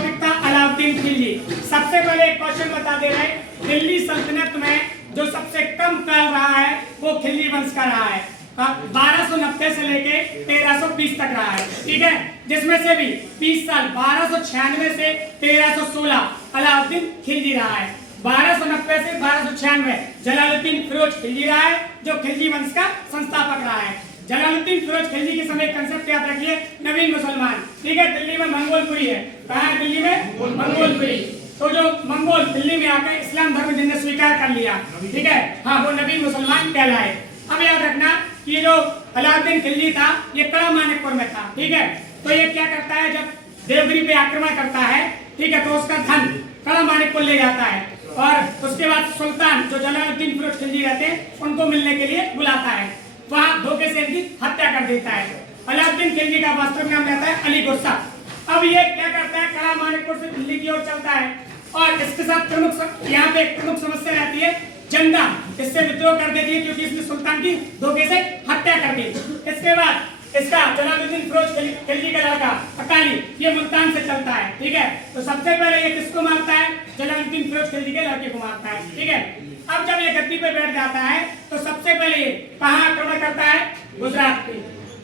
Topic था अलाउद्दीन खिलजी। सबसे पहले एक क्वेश्चन बता दे रहे हैं, दिल्ली सल्तनत में जो सबसे कम काल रहा है वो खिलजी वंश का रहा है। 1290 से लेके 1320 तक रहा है, ठीक है। जिसमें से भी 20 साल 1296 से 1316 अलाउद्दीन खिलजी रहा है। 1290 से 1296 जलालुद्दीन फिरोज खिलजी रहा है, जो खिलजी वंश का संस्थापक रहा है। जलालुद्दीन फिरोज खिलजी के समय कंसेप्ट याद रखिए, नवीन मुसलमान, ठीक है। दिल्ली में मंगोलपुरी है, कहाँ है दिल्ली में? मंगोलपुरी। तो जो मंगोल दिल्ली में आकर इस्लाम धर्म जिन्हें स्वीकार कर लिया, ठीक है, हाँ, वो नवीन मुसलमान कहलाए। अब याद रखना कि जो अलाउद्दीन खिलजी था ये कड़ा मानिकपुर में था, ठीक है। तो ये क्या करता है, जब देवगिरी पे आक्रमण करता है, ठीक है, तो उसका धन कड़ा मानिकपुर ले जाता है और उसके बाद सुल्तान जो जलालुद्दीन फिरोज खिलजी रहते हैं उनको मिलने के लिए बुलाता है। वहां धोखे से इनकी हत्या कर देता है। अलाउद्दीन खिलजी का वास्तविक नाम रहता है अली गुस्सा। अब ये क्या करता है, कड़ा मानिकपुर से दिल्ली की ओर चलता है और इसके साथ प्रमुख यहाँ पे एक प्रमुख समस्या रहती है, जंगा इससे विद्रोह कर देती है क्योंकि इसने सुल्तान की धोखे से हत्या कर दी। इसके बाद इसका जलालुद्दीन फिरोज खिलजी का लड़का अकाली ये मुल्तान से चलता है, ठीक है। तो सबसे पहले ये किसको मारता है, जलालुद्दीन फिरोज खिलजी के लड़के को मारता है, ठीक है। अब जब ये गद्दी पे बैठ जाता है तो सबसे पहले ये कहाँ आक्रमण करता है, गुजरात पे।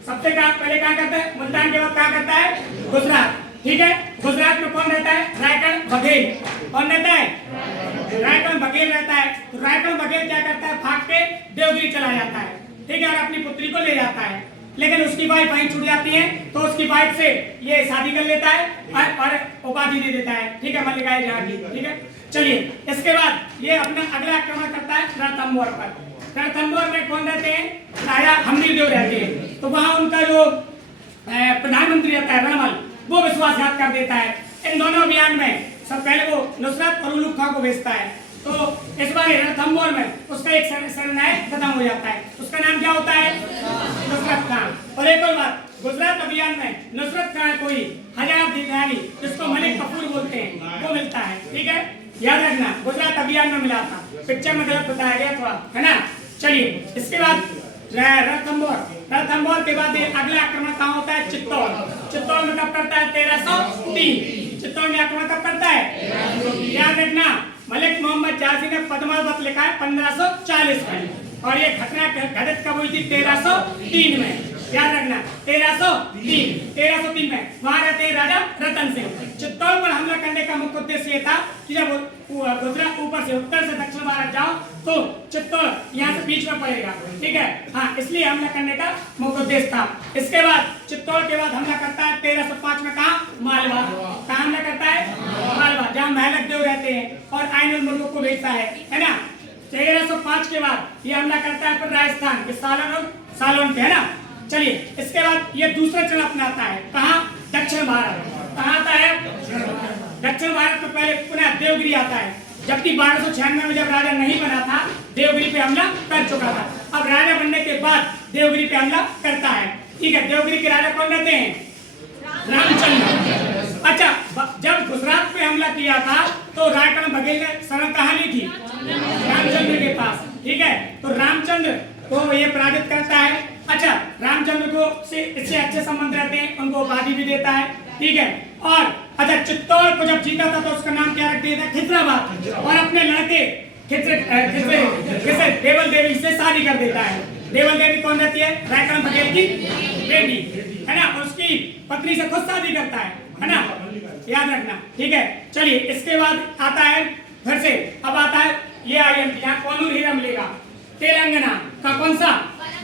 सबसे पहले कहाँ करता है, मुल्तान के बाद कहाँ करता है, गुजरात, ठीक है। गुजरात में कौन रहता है, रायकण बघेल। कौन रहता है, रायकण बघेल रहता है। तो रायकण बघेल क्या करता है, भाग के देवगिरी चला जाता है, ठीक है, और अपनी पुत्री को ले जाता है। लेकिन उसकी वाइफ वहीं छूट जाती है, तो उसकी वाइफ से ये शादी कर लेता है और उपाधि दे देता है, ठीक है, मल्लिका जहांगीर, ठीक है। चलिए, इसके बाद ये अपना अगला आक्रमण करता है रणथंभौर पर। रणथंभौर में कौन रहते हैं, राजा हम्मीरदेव रहते हैं। तो वहां उनका जो प्रधानमंत्री रहता है रणमल, वो विश्वासघात कर देता है। इन दोनों अभियान में सब पहले वो नुसरत और उलूग खां को भेजता है। तो इस बार रणथंभौर में उसका एक सेनानायक खत्म हो जाता है, उसका नाम क्या होता है, नुसरत खान। और एक और बात, गुजरात अभियान में नुसरत खान कोई हजार दिनानी जिसको मलिक कपूर बोलते हैं वो मिलता है, ठीक है, याद रखना। गुजरात अभियान में मिला था, पिक्चर में गलत बताया गया थोड़ा, है ना। चलिए, इसके बाद रणथंभौर के बाद अगला आक्रमण कहाँ होता है, चित्तौड़। चित्तौड़ में कब करता है, 1303। चित्तौड़ में आक्रमण कब करता है, याद रखना, मलिक मोहम्मद जाजी ने पद्मावत लिखा है 1540 में और ये घटना घटित कब हुई थी, 1303 में, याद रखना, 1303 में। वहां रहते हैं राजा रतन सिंह। चित्तौड़ पर हमला करने का मुख्य उद्देश्य ये था कि जब गुजरात ऊपर से उत्तर से दक्षिण भारत जाओ तो चित्तौड़ यहाँ से बीच में पड़ेगा, ठीक है, हाँ, इसलिए हमला करने का मुख्य उद्देश्य था। इसके बाद चित्तौड़ के बाद हमला करता है 1305 में, कहा, मालवा। कहाँ हमला करता है, मालवा, जहाँ महलक देव रहते हैं और आइनुल मुल्क को भेजता है ना। 1305 के बाद ये हमला करता है फिर राजस्थान के सालन पे, है ना। चलिए, इसके बाद ये दूसरा चरण अपनाता है, कहाँ, दक्षिण भारत। कहाँ आता है, दक्षिण भारत में पहले पुनः देवगिरी आता है, जबकि 1296 में जब राजा नहीं बना था देवगिरी पे हमला कर चुका था। अब राजा बनने के बाद देवगिरी पे हमला करता है, ठीक है। देवगिरी के राजा कौन रहते हैं, रामचंद्र। अच्छा, जब गुजरात पे हमला किया था तो रायकण बघेल ने शरण कहाँ ली थी, रामचंद्र के पास, ठीक है। तो रामचंद्र को ये पराजित करता है। अच्छा, रामचंद्र को इससे अच्छे संबंध रहते हैं, उनको उपाधि भी देता है, ठीक है। और अच्छा, चित्तौड़ को जब जीता था तो उसका नाम क्या रख दिया था, खिजराबाद। और अपने लड़के देवल देवी से शादी कर देता है। देवल देवी कौन रहती है, रायकण बघेल की बेटी, है ना। उसकी पत्नी से खुद शादी करता है ना, याद रखना, ठीक है। चलिए, इसके बाद आता है फिर से, अब आता है ये आईएमपी, यहाँ कोनूर हीरा मिलेगा, तेलंगाना का कौन सा,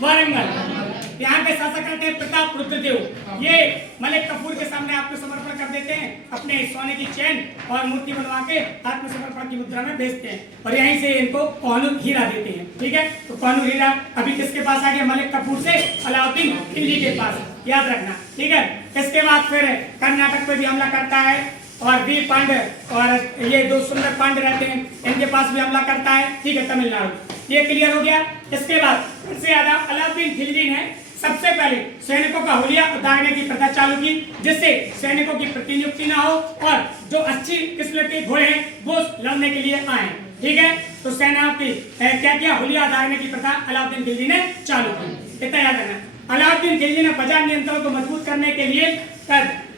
वारंगल। यहाँ के शासक रहते हैं प्रताप रुद्रदेव। ये मलिक कपूर के सामने आत्मसमर्पण कर देते हैं, अपने सोने की चैन और मूर्ति बनवा के आत्मसमर्पण की मुद्रा में भेजते हैं और यहीं से इनको कोहिनूर हीरा देते हैं, ठीक है। तो कोहिनूर हीरा अभी किसके पास आ गया, मलिक कपूर से अलाउद्दीन खिलजी के पास, याद रखना, ठीक है। इसके बाद फिर कर्नाटक पे भी हमला करता है और वीर पांडे और ये दो सुंदर पांडे रहते हैं, इनके पास भी हमला करता है, ठीक है, तमिलनाडु। ये क्लियर हो गया। इसके बाद फिर से अलाउद्दीन खिलजी ने सबसे पहले सैनिकों का हुलिया उतारने की प्रथा चालू की, जिससे सैनिकों की प्रतिनियुक्ति ना हो और जो अच्छी किस्म के घोड़े हैं वो लड़ने के लिए आए, ठीक है। तो सेना की क्या किया, हुलिया उतारने की प्रथा अलाउद्दीन खिलजी ने चालू की। इतना याद रखना। अलाउद्दीन खिलजी ने बाजार नियंत्रण को मजबूत करने के लिए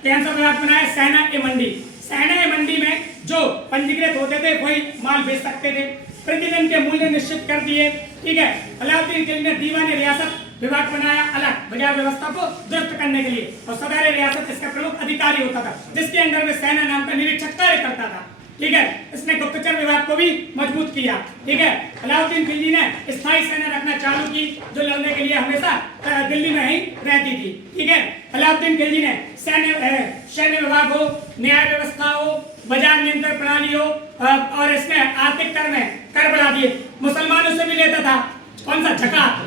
कैंसा विभाग बनाया? सेना ए मंडी। सेना ए मंडी में जो पंजीकृत होते थे वही माल बेच सकते थे। प्रतिदिन के मूल्य निश्चित कर दिए। ठीक है, अलाउद्दीन खिलजी ने दीवान रियासत विभाग बनाया अलग बाजार व्यवस्था को दुरुस्त करने के लिए, और सदर रियासत इसका प्रमुख अधिकारी होता था जिसके अंडर में सेना नाम का निरीक्षक कार्य करता था। ठीक है, इसने गुप्तचर विभाग को भी मजबूत किया। ठीक है, अलाउद्दीन खिलजी ने स्थायी सेना रखना चालू की जो लड़ने के लिए हमेशा दिल्ली में ही रहती थी। ठीक है, अलाउद्दीन खिलजी ने सैन्य विभाग हो, न्याय व्यवस्था हो, बाजार नियंत्रण प्रणाली हो, और इसने आर्थिक कर में कर बढ़ा दिए। मुसलमानों से भी लेता था कौन सा? जकात।